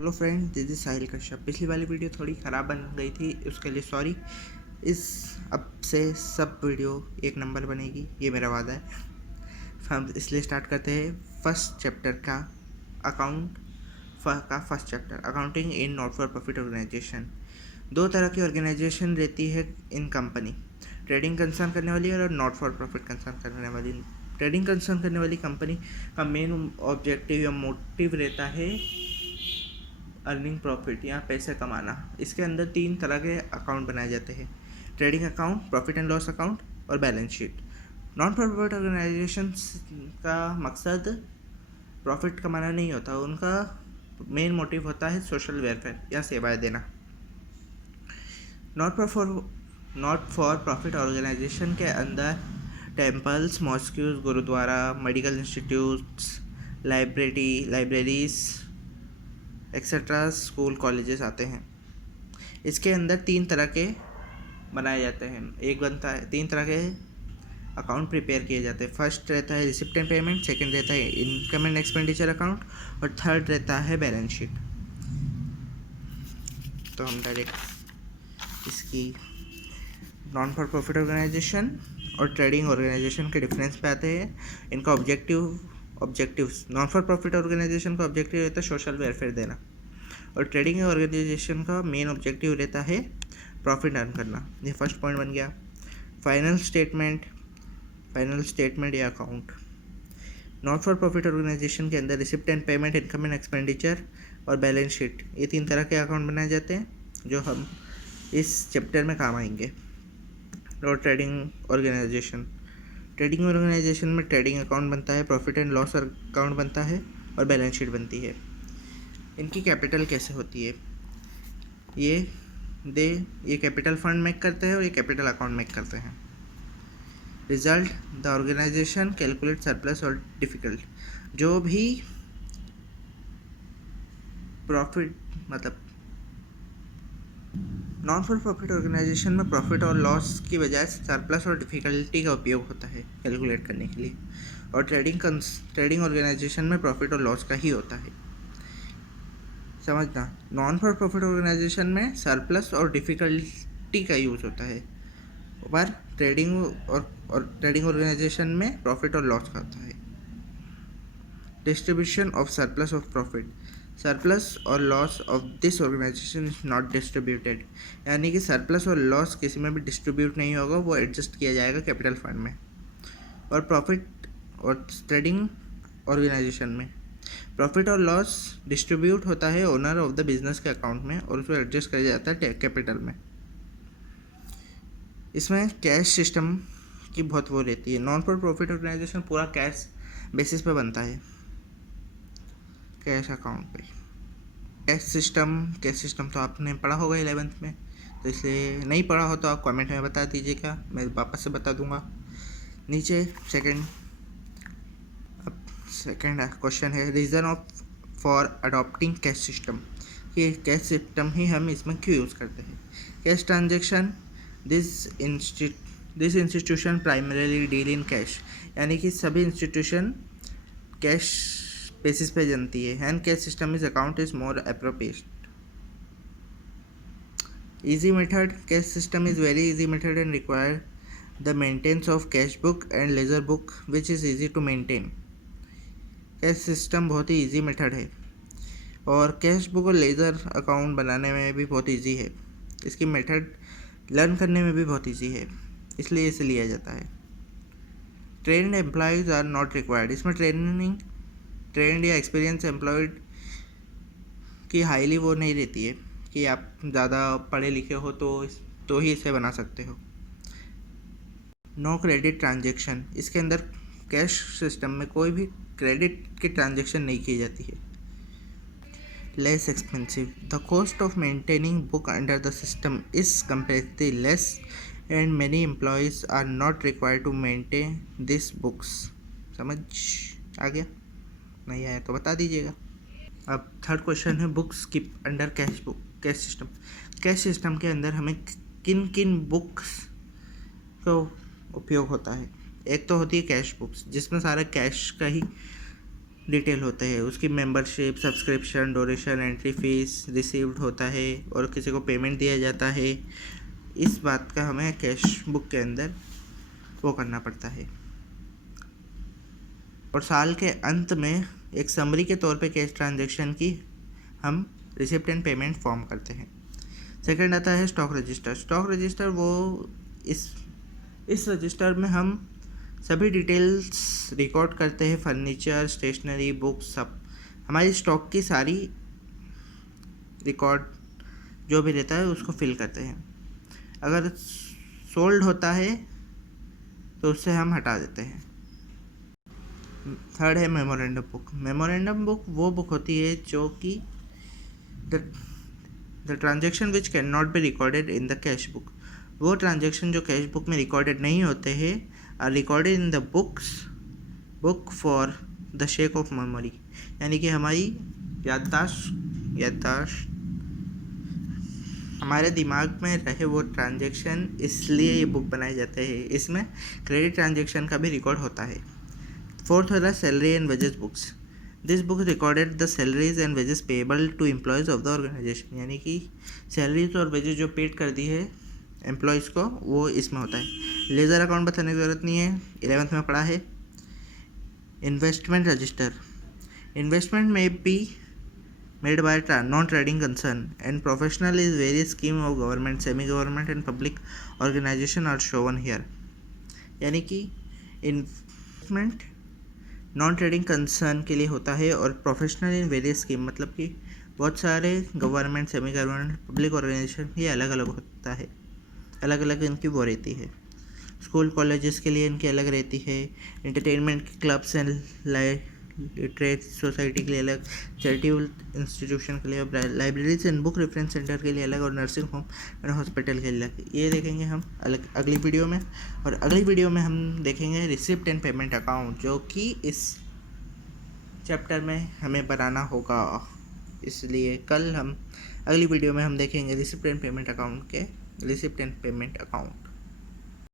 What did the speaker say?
Hello friend, this is साहिल कश्यप। पिछली वाली video थोड़ी ख़राब बन गई थी, उसके लिए सॉरी। इस अब से सब वीडियो एक नंबर बनेगी, ये मेरा वादा है। हम इसलिए स्टार्ट करते हैं फर्स्ट चैप्टर का first chapter, accounting in not for profit organisation. दो तरह की ऑर्गेनाइजेशन रहती है इन कंपनी, ट्रेडिंग कंसर्न करने वाली और नॉट फॉर प्रॉफिट कंसर्न करने वाली। ट्रेडिंग कंसर्न करने वाली कंपनी का मेन ऑब्जेक्टिव या मोटिव रहता है अर्निंग प्रॉफिट या पैसे कमाना। इसके अंदर तीन तरह के अकाउंट बनाए जाते हैं: trading account, profit and loss account और balance sheet. Non profit organisation का मकसद प्रॉफिट कमाना नहीं होता, उनका मेन मोटिव होता है सोशल वेलफेयर या सेवाएं देना। नॉट फॉर प्रॉफिट ऑर्गेनाइजेशन के अंदर temples, mosques, gurdwara, medical institutes, libraries etcetera, school, colleges आते हैं। इसके अंदर तीन तरह के बनाए जाते हैं, तीन तरह के अकाउंट प्रिपेयर किए जाते हैं। फर्स्ट रहता है रिसिप्ट एंड पेमेंट, सेकंड रहता है इनकम एंड एक्सपेंडिचर अकाउंट और थर्ड रहता है बैलेंस शीट। तो हम डायरेक्ट इसकी नॉन फॉर प्रॉफिट ऑर्गेनाइजेशन और ट्रेडिंग ऑर्गेनाइजेशन के डिफरेंस पे आते हैं। इनका objectives, non for profit organisation का ऑब्जेक्टिव रहता है सोशल वेलफेयर देना और ट्रेडिंग ऑर्गेनाइजेशन का मेन ऑब्जेक्टिव रहता है प्रॉफिट अर्न करना। ये फर्स्ट पॉइंट बन गया। फाइनल स्टेटमेंट या account. Not for profit organisation के अंदर receipt and payment, income and expenditure और बैलेंस शीट, ये तीन तरह के अकाउंट बनाए जाते हैं जो हम इस चैप्टर में काम आएंगे। और ट्रेडिंग ऑर्गेनाइजेशन में ट्रेडिंग अकाउंट बनता है, प्रॉफिट एंड लॉस अकाउंट बनता है और बैलेंस शीट बनती है। इनकी कैपिटल कैसे होती है? ये कैपिटल फंड मेक करते हैं और ये कैपिटल अकाउंट मेक करते हैं। Result, the organisation calculate surplus और डिफिकल्ट। जो भी profit non for profit organisation में प्रॉफिट और लॉस की बजाय सरप्लस और डिफिकल्टी का उपयोग होता है कैलकुलेट करने के लिए, और ट्रेडिंग ऑर्गेनाइजेशन में प्रॉफिट और लॉस का ही होता है। समझना, नॉन फॉर प्रॉफिट ऑर्गेनाइजेशन में सरप्लस और डिफिकल्टी का यूज होता है, पर ट्रेडिंग ऑर्गेनाइजेशन में प्रॉफिट और लॉस का होता है। Distribution of surplus of profit, surplus और loss of this organisation is not distributed, यानी कि सरप्लस और लॉस किसी में भी डिस्ट्रीब्यूट नहीं होगा, वो एडजस्ट किया जाएगा कैपिटल फंड में। और प्रॉफिट और ट्रेडिंग ऑर्गेनाइजेशन में प्रॉफिट और लॉस डिस्ट्रीब्यूट होता है ओनर ऑफ द बिजनेस के अकाउंट में और उसको एडजस्ट किया जाता है कैपिटल में। इसमें कैश सिस्टम की बहुत वो रहती है। नॉन फॉर प्रॉफिट ऑर्गेनाइजेशन पूरा कैश बेसिस पे बनता है, कैश अकाउंट पे। कैश सिस्टम तो आपने पढ़ा होगा 11th में, तो इसलिए नहीं पढ़ा हो तो आप कमेंट में बता दीजिएगा, मैं वापस से बता दूंगा। नीचे सेकंड क्वेश्चन है, reason for adopting cash system. ये कैश सिस्टम ही हम इसमें क्यों यूज़ करते हैं? Cash transaction, this institution primarily deal in cash, यानी कि सभी इंस्टीट्यूशन कैश बेसिस पे जनती है। And cash system is account is more appropriate. Easy method, cash system is very easy method and require the maintenance of cash book and ledger book which is easy to maintain. Cash system बहुत ही easy method है और cash book और laser account बनाने में भी बहुत easy है। इसकी मेथड लर्न करने में भी बहुत इजी है, इसलिए इसे लिया जाता है। Trained employees are not required, इसमें ट्रेंड या एक्सपीरियंस एम्प्लॉयड की हाईली वो नहीं रहती है कि आप ज़्यादा पढ़े लिखे हो तो ही इसे बना सकते हो। नो क्रेडिट ट्रांजेक्शन, इसके अंदर कैश सिस्टम में कोई भी क्रेडिट की ट्रांजेक्शन नहीं की जाती है। Less expensive, the cost of maintaining book under the system is comparatively less and many employees are not required to maintain this books. समझ आ गया? नहीं आया तो बता दीजिएगा। अब थर्ड क्वेश्चन है, books keep under cash system. Cash system के अंदर हमें किन किन बुक्स का उपयोग होता है? एक तो होती है कैश बुक्स, जिसमें सारा कैश का ही डिटेल होते हैं, उसकी membership, subscription, donation, entry fees, received होता है और किसी को पेमेंट दिया जाता है। इस बात का हमें कैश बुक के अंदर वो करना पड़ता है। और साल के अंत में एक समरी के तौर पे कैश ट्रांजैक्शन की हम रिसिप्ट एंड पेमेंट फॉर्म करते हैं। सेकंड आता है स्टॉक रजिस्टर। स्टॉक रजिस्टर वो इस रजिस्टर में हम सभी डिटेल्स रिकॉर्ड करते हैं, फर्नीचर, स्टेशनरी, बुक्स, सब हमारी स्टॉक की सारी रिकॉर्ड जो भी रहता है उसको फिल करते हैं। अगर सोल्ड होता है तो उससे हम हटा देते हैं। थर्ड है मेमोरेंडम बुक। मेमोरेंडम बुक वो बुक होती है जो कि the transaction which can not be recorded in the cash book. वो ट्रांजेक्शन जो कैश बुक में रिकॉर्डेड नहीं होते हैं are recorded in the book for the sake of memory, यानी कि हमारी याददाश्त हमारे दिमाग में रहे वो ट्रांजेक्शन, इसलिए ये बुक बनाए जाते हैं। इसमें क्रेडिट ट्रांजेक्शन का भी रिकॉर्ड होता है। फोर्थ है salary and wages books. This book recorded the salaries and wages payable to employees of the organisation, यानी कि सैलरीज और वेजेस जो पेड कर दी है एम्प्लॉयज़ को वो इसमें होता है। लेज़र अकाउंट बताने की ज़रूरत नहीं है, 11th में पढ़ा है। Investment register. इन्वेस्टमेंट में B made by non-trading concern and professional is various scheme of government, semi-government and public organization are shown here। यानी कि इन्वेस्टमेंट नॉन ट्रेडिंग कंसर्न के लिए होता है और प्रोफेशनल इन वेरियस स्कीम मतलब कि बहुत सारे government, semi government, public organisation ये अलग अलग होता है, अलग अलग इनकी वो रहती है। स्कूल कॉलेजेस के लिए इनकी अलग रहती है, entertainment clubs and literate society के लिए अलग, चैरिटेबल इंस्टीट्यूशन के लिए, libraries and book reference centre के लिए अलग और नर्सिंग होम एंड हॉस्पिटल के लिए अलग। ये देखेंगे हम अलग अगली वीडियो में। और अगली वीडियो में हम देखेंगे रिसिप्ट एंड पेमेंट अकाउंट, जो कि इस चैप्टर में हमें बनाना होगा। इसलिए कल हम अगली वीडियो में हम देखेंगे रिसिप्ट एंड पेमेंट अकाउंट।